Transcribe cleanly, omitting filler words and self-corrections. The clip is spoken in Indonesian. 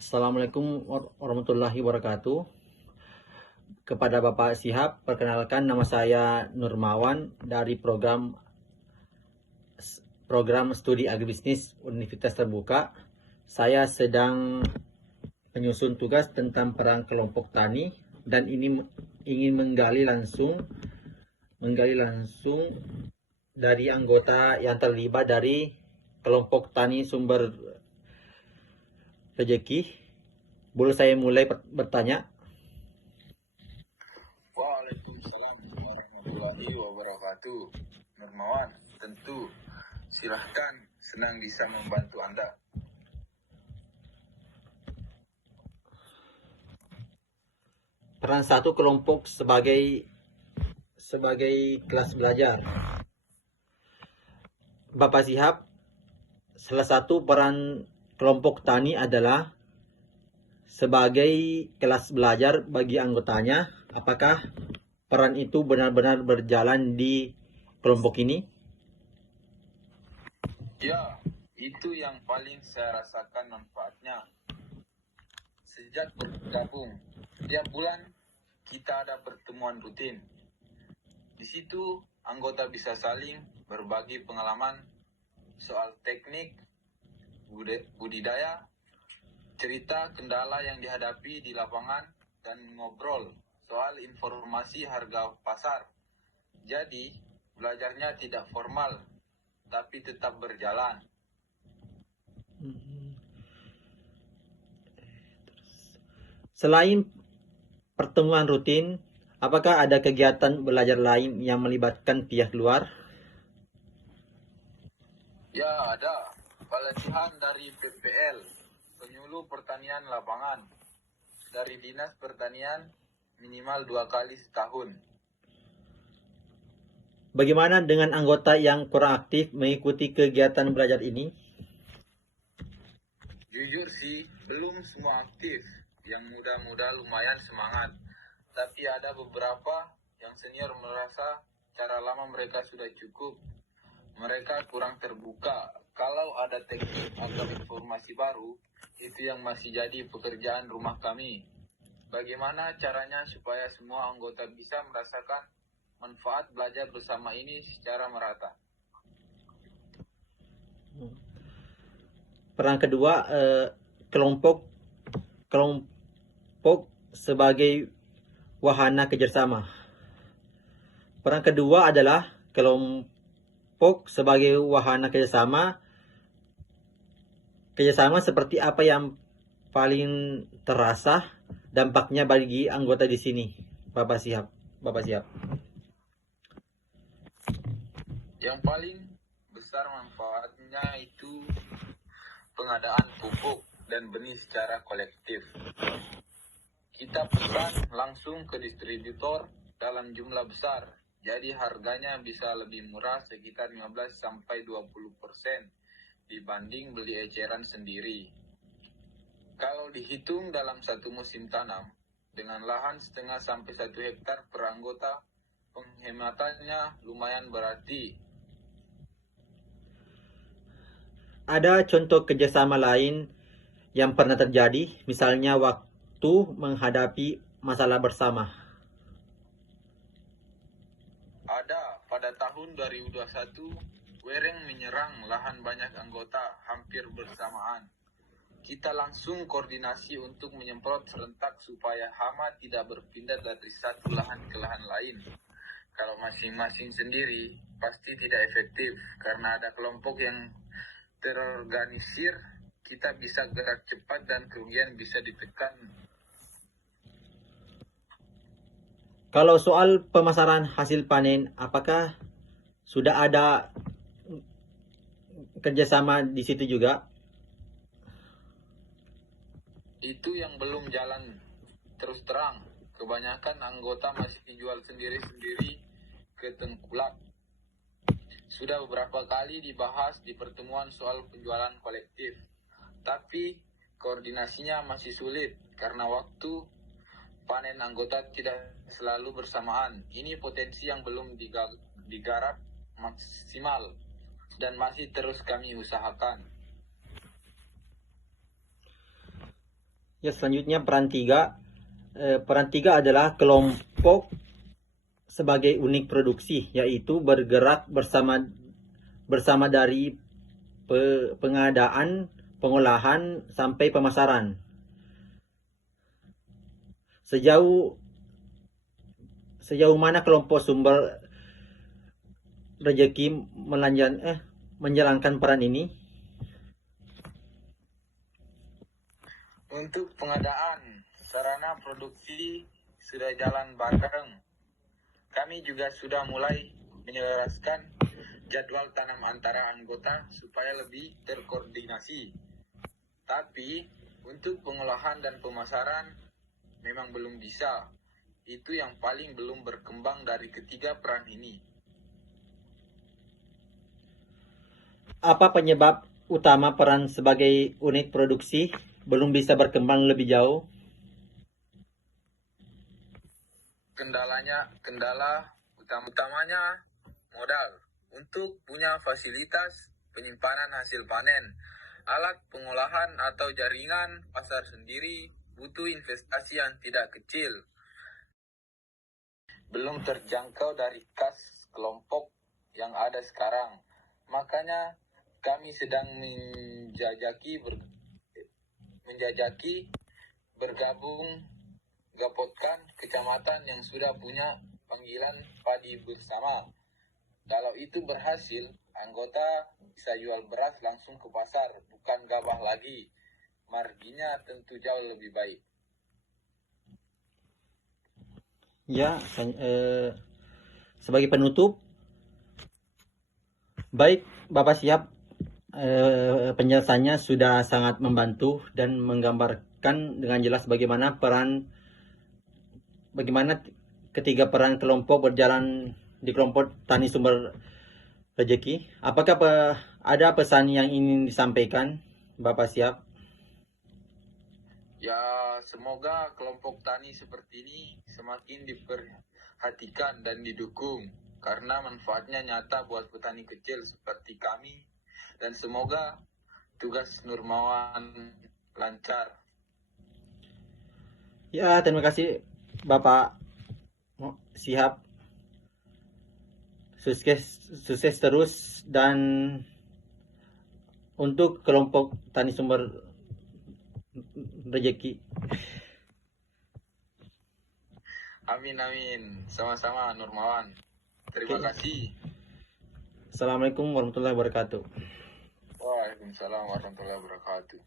Assalamualaikum warahmatullahi wabarakatuh. Kepada Bapak Sihab, perkenalkan nama saya Nurmawan dari program studi agribisnis Universitas Terbuka. Saya sedang menyusun tugas tentang peran kelompok tani dan ini ingin menggali langsung dari anggota yang terlibat dari kelompok tani sumber rezeki. Boleh saya mulai bertanya? Waalaikumsalam warahmatullahi wabarakatuh. Nurmawan, tentu. Silahkan, senang bisa membantu Anda. Peran satu kelompok sebagai kelas belajar. Bapak Sihab, salah satu peran kelompok tani adalah sebagai kelas belajar bagi anggotanya. Apakah peran itu benar-benar berjalan di kelompok ini? Ya, itu yang paling saya rasakan manfaatnya. Sejak bergabung, tiap bulan kita ada pertemuan rutin. Di situ anggota bisa saling berbagi pengalaman soal teknik, budidaya, cerita kendala yang dihadapi di lapangan, dan ngobrol soal informasi harga pasar. Jadi, belajarnya tidak formal, tapi tetap berjalan. Selain pertemuan rutin, apakah ada kegiatan belajar lain yang melibatkan pihak luar? Ya, ada pelatihan dari PPL, penyuluh pertanian lapangan, dari Dinas Pertanian minimal 2 kali setahun. Bagaimana dengan anggota yang kurang aktif mengikuti kegiatan belajar ini? Jujur sih, belum semua aktif. Yang muda-muda lumayan semangat. Tapi ada beberapa yang senior merasa cara lama mereka sudah cukup. Mereka kurang terbuka. Kalau ada teknik atau informasi baru, itu yang masih jadi pekerjaan rumah kami. Bagaimana caranya supaya semua anggota bisa merasakan manfaat belajar bersama ini secara merata? Peran kedua, kelompok sebagai wahana kerjasama. Peran kedua adalah kelompok sebagai wahana kerjasama. Kerjasama seperti apa yang paling terasa dampaknya bagi anggota di sini, Bapak Siap? Yang paling besar manfaatnya itu pengadaan pupuk dan benih secara kolektif. Kita pesan langsung ke distributor dalam jumlah besar, jadi harganya bisa lebih murah sekitar 15-20% dibanding beli eceran sendiri. Kalau dihitung dalam satu musim tanam, dengan lahan setengah sampai 1 hektar per anggota, penghematannya lumayan berarti. Ada contoh kerjasama lain yang pernah terjadi, misalnya waktu menghadapi masalah bersama? Ada, pada tahun 2021, Wereng menyerang lahan banyak anggota hampir bersamaan. Kita langsung koordinasi untuk menyemprot serentak supaya hama tidak berpindah dari satu lahan ke lahan lain. Kalau masing-masing sendiri, pasti tidak efektif, karena ada kelompok yang terorganisir, kita bisa gerak cepat dan kerugian bisa ditekan. Kalau soal pemasaran hasil panen, apakah sudah ada kerjasama di situ juga? Itu yang belum jalan terus terang. Kebanyakan anggota masih jual sendiri-sendiri ke tengkulak. Sudah beberapa kali dibahas di pertemuan soal penjualan kolektif, tapi koordinasinya masih sulit karena waktu panen anggota tidak selalu bersamaan. Ini potensi yang belum digarap maksimal dan masih terus kami usahakan. Ya, selanjutnya peran tiga adalah kelompok sebagai unit produksi, yaitu bergerak bersama dari pengadaan, pengolahan sampai pemasaran. Sejauh mana kelompok sumber rezeki menjalankan peran ini? Untuk pengadaan sarana produksi sudah jalan bareng. Kami juga sudah mulai menyelaraskan jadwal tanam antara anggota supaya lebih terkoordinasi. Tapi untuk pengolahan dan pemasaran memang belum bisa. Itu yang paling belum berkembang dari ketiga peran ini. Apa penyebab utama peran sebagai unit produksi belum bisa berkembang lebih jauh? Kendala utamanya modal. Untuk punya fasilitas penyimpanan hasil panen, alat pengolahan atau jaringan pasar sendiri butuh investasi yang tidak kecil. Belum terjangkau dari kas kelompok yang ada sekarang. Makanya kami sedang menjajaki bergabung gapotkan kecamatan yang sudah punya panggilan padi bersama. Kalau itu berhasil, anggota bisa jual beras langsung ke pasar, bukan gabah lagi. Marginnya tentu jauh lebih baik. Ya, sebagai penutup, baik Bapak siap, penjelasannya sudah sangat membantu dan menggambarkan dengan jelas bagaimana ketiga peran kelompok berjalan di kelompok tani sumber rezeki. Apakah ada pesan yang ingin disampaikan, Bapak siap? Ya, semoga kelompok tani seperti ini semakin diperhatikan dan didukung karena manfaatnya nyata buat petani kecil seperti kami, dan semoga tugas Nurmawan lancar. Ya, terima kasih Bapak Siap. Sukses terus, dan untuk kelompok tani sumber rezeki. Amin amin. Sama-sama Nurmawan. Terima Oke. kasih. Assalamualaikum warahmatullahi wabarakatuh. Waalaikumsalam warahmatullahi wabarakatuh.